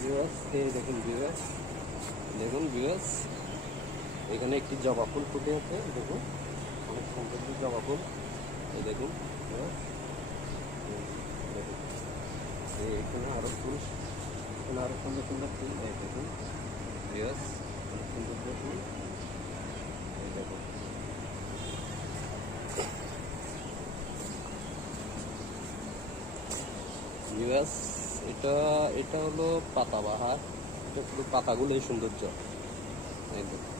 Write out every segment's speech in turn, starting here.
Viewers, এই দেখুন viewers, দেখুন ভিউয়ার্স, এখানে একটি জবা ফুল ফুটে আছে। দেখুন অনেক সুন্দর জবা ফুল। এই দেখুন ভিউয়ার্স, দেখুন এখানে আরো ফুল, এখানে আরো সুন্দর সুন্দর ফুল। এই দেখুন ভিউয়ার্স, অনেক সুন্দর ফুল। এই দেখুন ভিউয়ার্স, এটা এটা হলো পাতাবাহার। এটা শুধু পাতাগুলোই সৌন্দর্য। এই দেখুন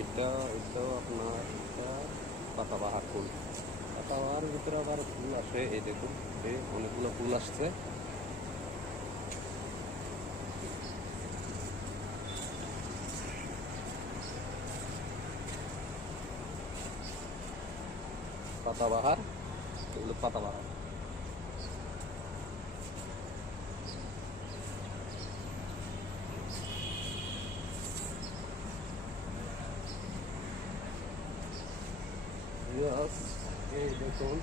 এটাও আপনার এটা পাতাবাহার ফুল। পাতাবাহারের ভিতরে আবার ফুল আসে। এই দেখুন অনেকগুলো ফুল আসছে। পাতাবাহার, এগুলো পাতাবাহার। এই দেখুন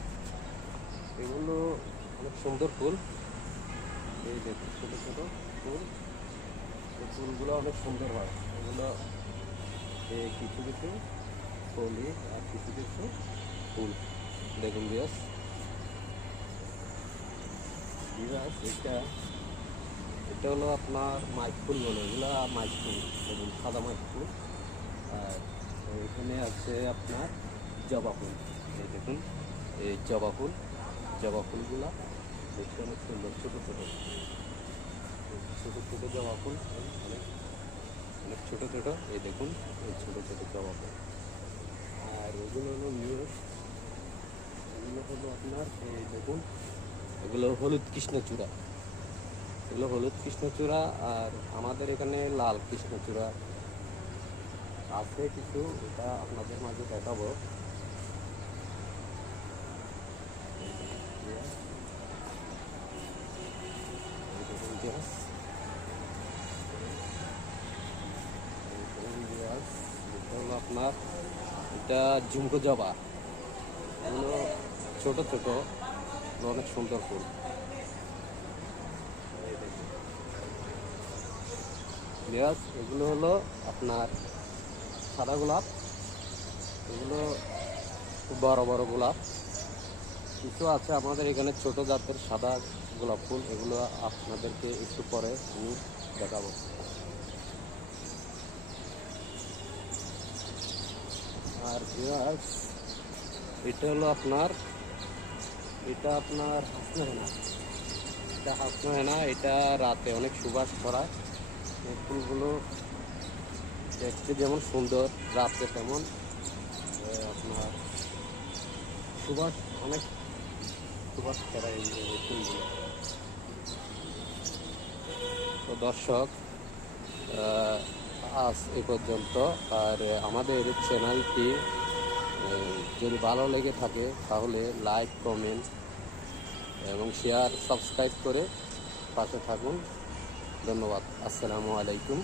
এগুলো অনেক সুন্দর ফুল। এই দেখুন ছোট ছোট ফুল, এই ফুলগুলো অনেক সুন্দর হয়। এগুলো কিছু কিছু কলি আর কিছু কিছু ফুল। দেখুন বিয়াস, এটা এটা হলো আপনার মাইক ফুল বলে, এগুলো মাইক ফুল। দেখুন সাদা মাইক ফুল। আর এখানে আছে আপনার জবা ফুল। এই দেখুন এই জবা ফুল, জবা ফুলগুলা দেখতে অনেক সুন্দর। ছোটো ছোটো ছোটো ছোটো জবা ফুল, অনেক অনেক ছোটো ছোটো। এই দেখুন এই ছোটো ছোটো জবা ফুল। আর এগুলো হলো মিউস, এগুলো হলো আপনার এই দেখুন, এগুলো হলুদ কৃষ্ণচূড়া। এগুলো হলুদ কৃষ্ণচূড়া। আর আমাদের এখানে লাল কৃষ্ণচূড়া আছে কিছু, এটা আপনাদের মাঝে দেখাবো। আপনার এটা ঝুমকো জবা। এগুলো ছোট ছোট, অনেক সুন্দর ফুল। এগুলো হলো আপনার সাদা গোলাপ। এগুলো খুব বড় বড় গোলাপ। কিছু আছে আমাদের এখানে ছোট জাতের সাদা গোলাপ ফুল, এগুলো আপনাদেরকে একটু পরে আমি দেখাবো। আর এটা হলো আপনার, এটা আপনার হাসনাহেনা। এটা হাসনাহেনা, এটা রাতে অনেক সুবাস ছড়ায়। এই ফুলগুলো দেখতে যেমন সুন্দর, রাতে তেমন আপনার সুবাস, অনেক সুবাস ছড়ায় এই ফুলগুলো। তো দর্শক, আজ এ পর্যন্ত। আর আমাদের চ্যানেলটি যদি ভালো লেগে থাকে তাহলে লাইক, কমেন্ট এবং শেয়ার, সাবস্ক্রাইব করে পাশে থাকুন। ধন্যবাদ। আসসালামু আলাইকুম।